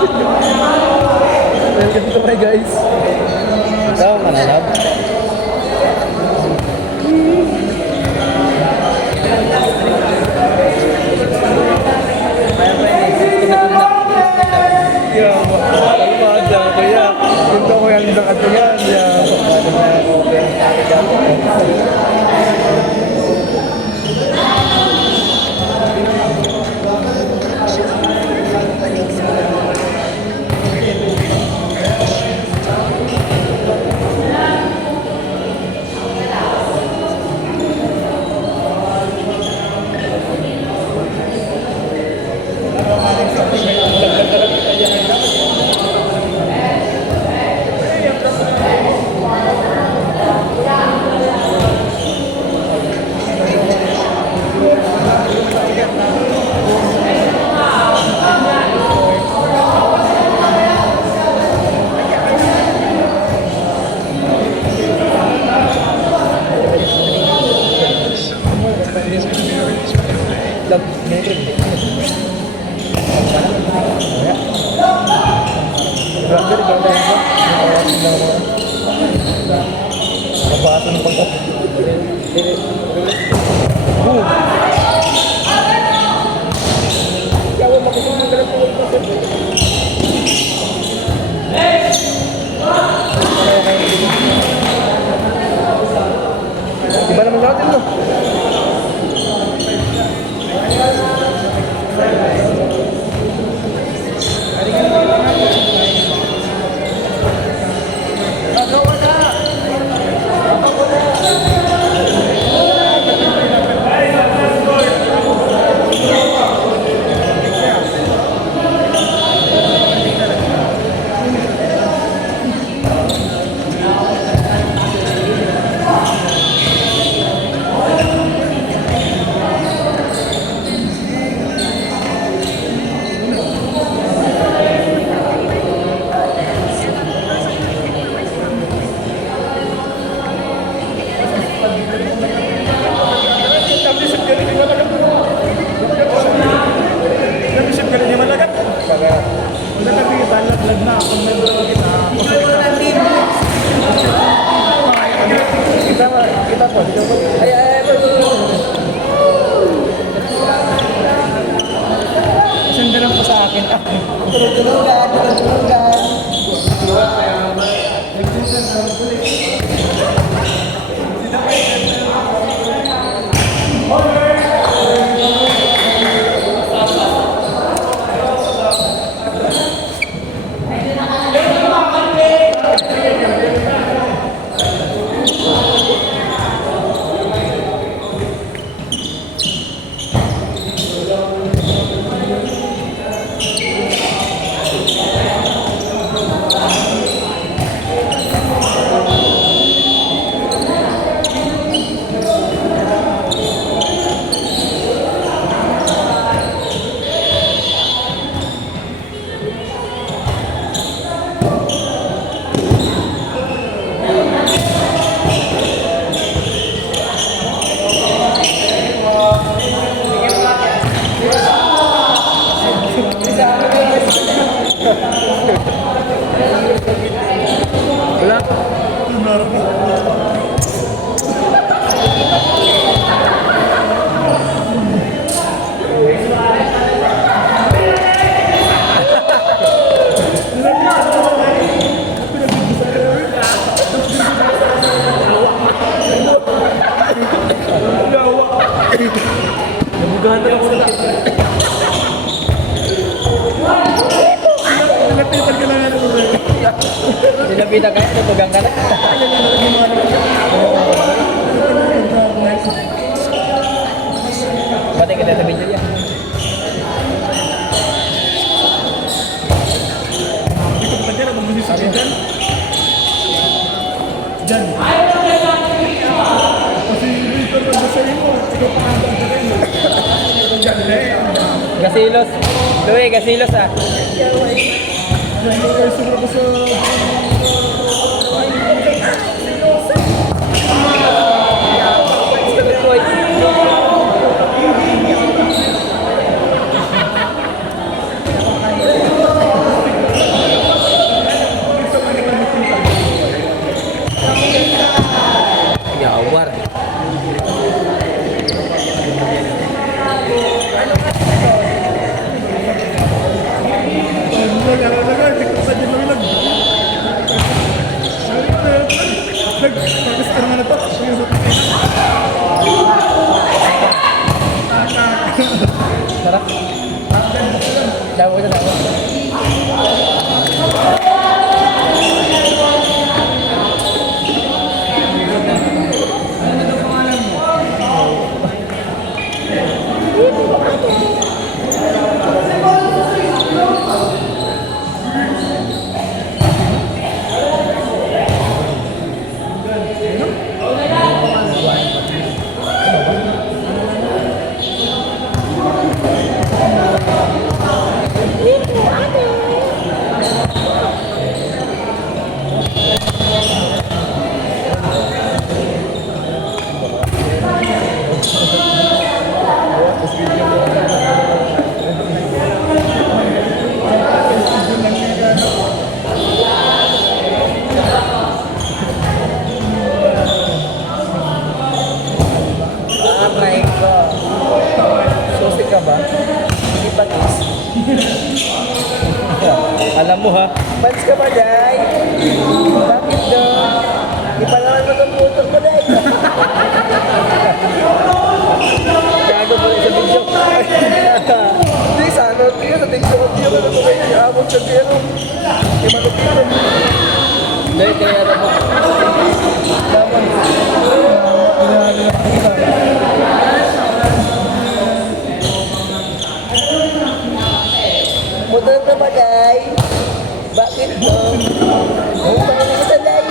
Welcome to my guys. Ikaw, mananab. Ito ko yan sa katuyan. Nabasa ng pagkat. Boom! Kaya makusog ng talagang iba naman natin, no? Kita po. Sanda lang po sa akin. Tulungan. Nabugahan na ako na. Sinabitan kaya, natugang ka na. Pati kita sa video yan. Ito pa dyan, ang musisi dyan. Dyan. Kasi dito na sa iyo, ikaw pa ang rin. Gasilos. Louie, Gasilos ah. Sarap. Dawa na dawa. Aray ko. Susi ka ba? Hindi pa kiss. Alam mo ha? Pants ka ba, Day? Bakit daw? Di pa naman matututol mo, Day. Gago mo rin sa video. Hindi, sa ano? Kaya sa TikTok, di ako natutulay. Iabot siya kaya no. Di matutulay. Hindi, kaya naman. Dapat. Motor ka ba, Day? Bakit to? Ang pangit ka sa Day.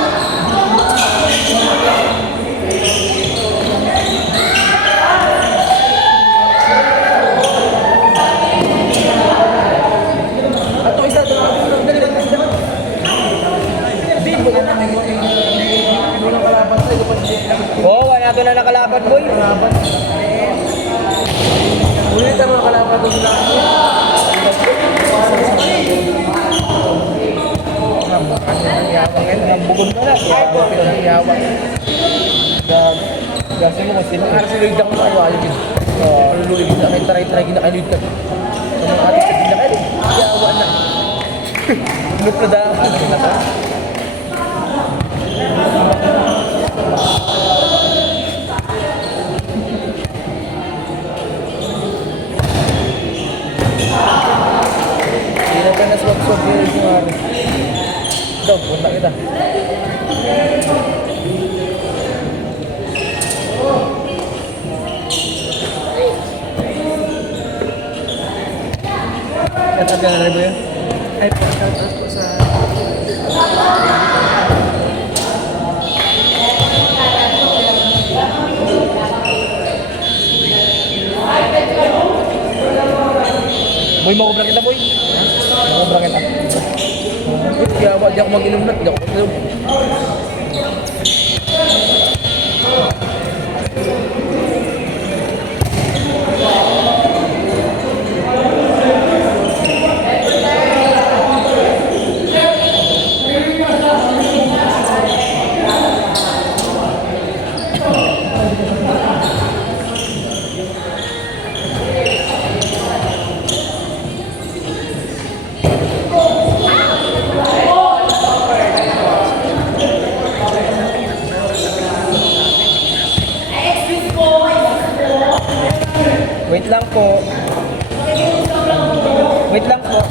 Ato isa doon. Hindi mo yan ang walang kalaban sa'yo. Oo, wala ko na nakalaban, boy. Kalaban. Ulit ang mga kalaban doon sila. Bukod mo na, yawang. Gasi mo kasi nakasilid ako sa iyo, alipin. Lululig na kayo, taray-taray ginakailid ka. Sa mga ating sa ginakailid, yawa na. Look na daan. Hindi na ka naswag-swag yun yung araw. Ito, punta kita. Shout out ka na rin ba yun? Ay, shout out po sa... Boy, makubra kita, boy. Makubra kita. Yawa, di ako mag-inom na. Di ako mag-inom. Wait lang po. Wait lang po.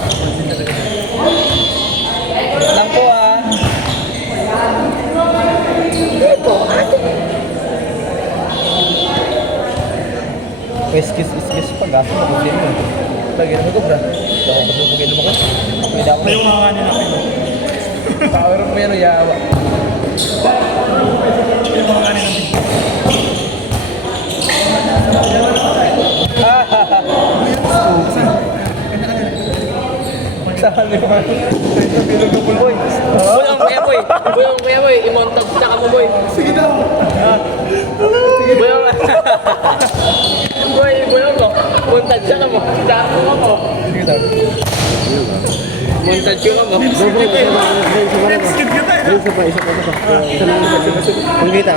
Wait lang po ah. Hindi po. Excuse pag-asa mo kung sino. Lagi naman ko bra. Ito ako pag-inom ako. Pwede ako. May mga kanina kayo. Power mo yan o yawa. May mga kanina kayo. Saan yung mga bilog ng pulboy? Boy, ang kuya boy. Boy, ang kuya boy. Imontag tsaka mo boy. Sige daw. Boy, ang... Boy, mo. Montag tsaka mo. Tsaka mo ako. Sige daw. Montag tsaka mo. Skip kita eh. Isa pa. Kung kita.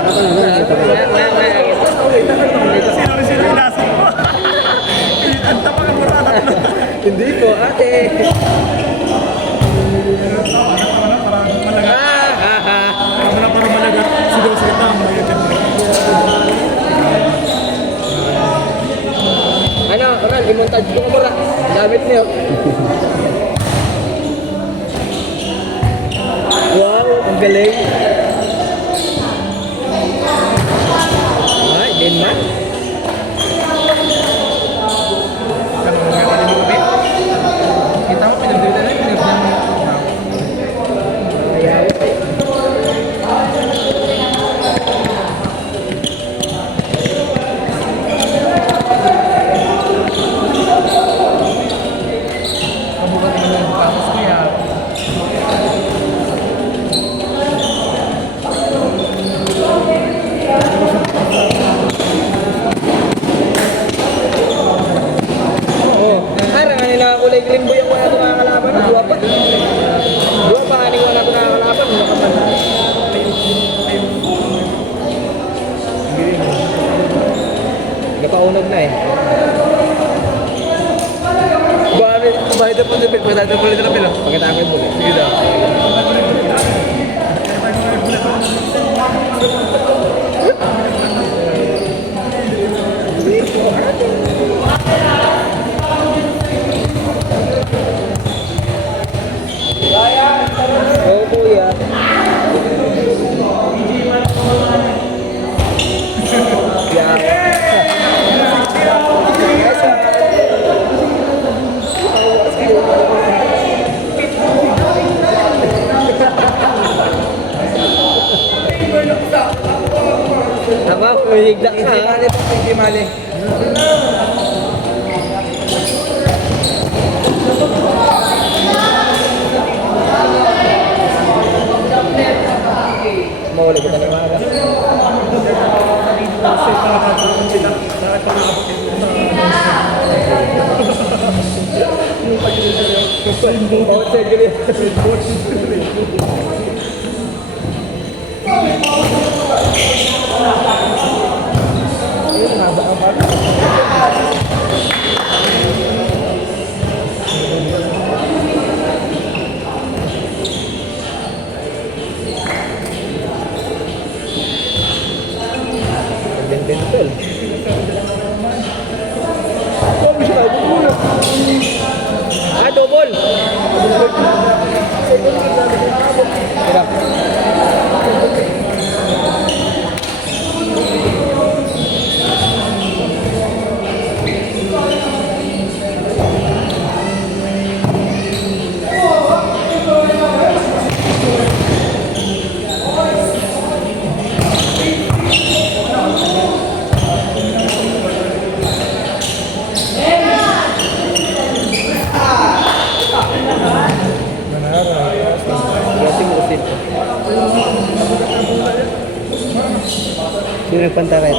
Sino yung nasa mo? Ang tapang ang murata. Hindi ko, ate. montage ko kamera. Gamit niyo. Wow, ang galing. Ay, din man. Kita mo, pinagdita na, pinagdita mo. Ayaw. Kabukat mo lang tapos kaya. Oh, parang ano na kulay green boy ang wala ko nakakalaban. Dua pa. Dua pa ano wala ko nakakalaban. Ano ka man? Nagpaunog na eh. Bahit na po na pil, pagkatapos po na pil. Pagkatapos ko bulit. Sige daw. Oo kuya. Aba, mahigla ka ha. Mali po, hindi mali. Mawala kita ng maaga. Oh, sige. Ayun, haba ang bata. Dental. Oh, bisa tayo bukulo. Ah, double. Hirap. Sino nagpantaret?